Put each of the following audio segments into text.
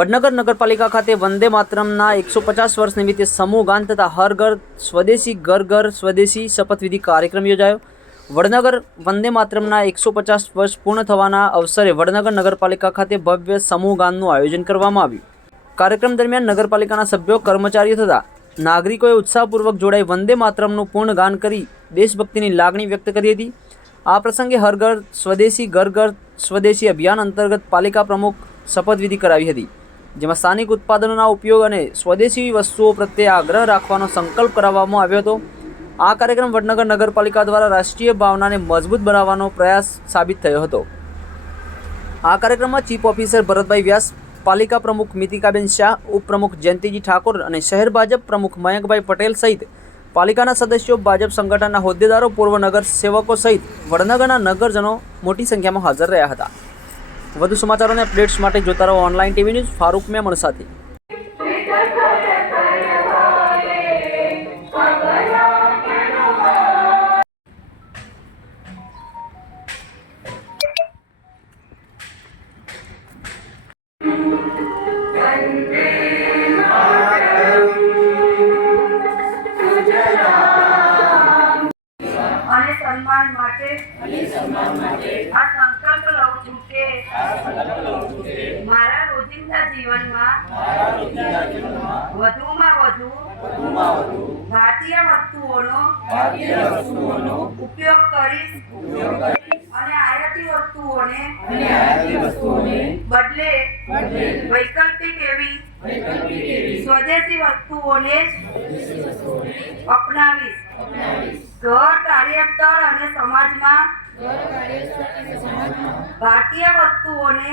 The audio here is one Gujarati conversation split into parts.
વડનગર નગરપાલિકા ખાતે વંદે માતરમના એકસો પચાસ વર્ષ નિમિત્તે સમૂહ ગાન તથા હર ઘર સ્વદેશી ઘર ઘર સ્વદેશી શપથવિધિ કાર્યક્રમ યોજાયો. વડનગર વંદે માતરમના એકસો પચાસ વર્ષ પૂર્ણ થવાના અવસરે વડનગર નગરપાલિકા ખાતે ભવ્ય સમૂહ ગાનનું આયોજન કરવામાં આવ્યું. કાર્યક્રમ દરમિયાન નગરપાલિકાના સભ્યો, કર્મચારીઓ તથા નાગરિકોએ ઉત્સાહપૂર્વક જોડાઈ વંદે માતરમનું પૂર્ણ ગાન કરી દેશભક્તિની લાગણી વ્યક્ત કરી હતી. આ પ્રસંગે હર ઘર સ્વદેશી ઘર ઘર સ્વદેશી અભિયાન અંતર્ગત પાલિકા પ્રમુખ શપથવિધિ કરાવી હતી. જેમાં સ્થાનિક ઉત્પાદનોના ઉપયોગ અને સ્વદેશી વસ્તુઓ પ્રત્યે આગ્રહ રાખવાનો સંકલ્પ કરાવવામાં આવ્યો હતો. આ કાર્યક્રમ વડનગર નગરપાલિકા દ્વારા રાષ્ટ્રીય ભાવનાને મજબૂત બનાવવાનો પ્રયાસ સાબિત થયો હતો. આ કાર્યક્રમમાં ચીફ ઓફિસર ભરતભાઈ વ્યાસ, પાલિકા પ્રમુખ મિતિકાબેન શાહ, ઉપપ્રમુખ જયંતિજી ઠાકોર અને શહેર ભાજપ પ્રમુખ મયંકભાઈ પટેલ સહિત પાલિકાના સદસ્યો, ભાજપ સંગઠનના હોદ્દેદારો, પૂર્વ નગર સેવકો સહિત વડનગરના નગરજનો મોટી સંખ્યામાં હાજર રહ્યા હતા. વધુ સમાચારો અને અપડેટ્સ માટે જોતા રહો online TV news Farooq Memon સાથે. અને સન્માન માટે આ સંકલ્પ લઉં છું કે મારા રોજિંદા જીવનમાં વધુમાં વધુ ભારતીય વસ્તુઓનો ઉપયોગ કરીશ અને આયાતી વસ્તુઓને બદલે વૈકલ્પિક એવી સ્વદેશી વસ્તુઓને અપનાવીશ. ઘર કાર્યસ્થળ અને સમાજમાં ભારતીય વસ્તુઓને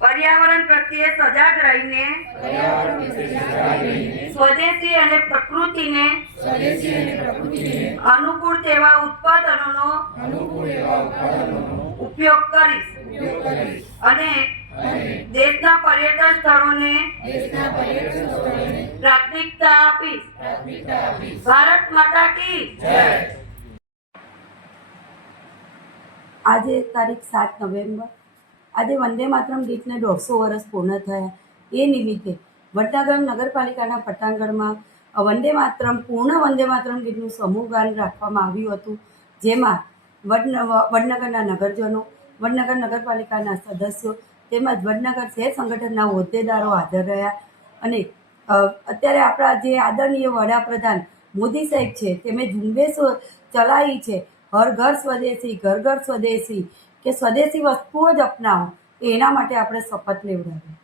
પર્યાવરણ પ્રત્યે સજાગ રહીને સ્વદેશી અને પ્રકૃતિને અનુકૂળ તેવા ઉત્પાદનોનો ઉપયોગ કરીશ. અને દેશના પર્યટન સ્થળોને પ્રાથમિકતા આપીશ. ભારત માતા કી આજે તારીખ સાત નવેમ્બર. આજે વંદે માતરમ ગીતને દોઢસો વર્ષ પૂર્ણ થયા. એ નિમિત્તે વડનગર નગરપાલિકાના પટાંગણમાં વંદે માતરમ, પૂર્ણ વંદે માતરમ ગીતનું સમૂહ ગાન રાખવામાં આવ્યું હતું. જેમાં વડન વડનગરના નગરજનો, વડનગર નગરપાલિકાના સદસ્યો તેમજ વડનગર શહેર સંગઠનના હોદ્દેદારો હાજર રહ્યા અને અત્યારે આપણા જે આદરણીય વડાપ્રધાન મોદી સાહેબ છે, તેમણે ઝુંબેશ ચલાવી છે. હર ઘર સ્વદેશી, ઘર ઘર સ્વદેશી કે સ્વદેશી વસ્તુઓ જ અપનાવો એના માટે આપણે શપથ લેવડાવી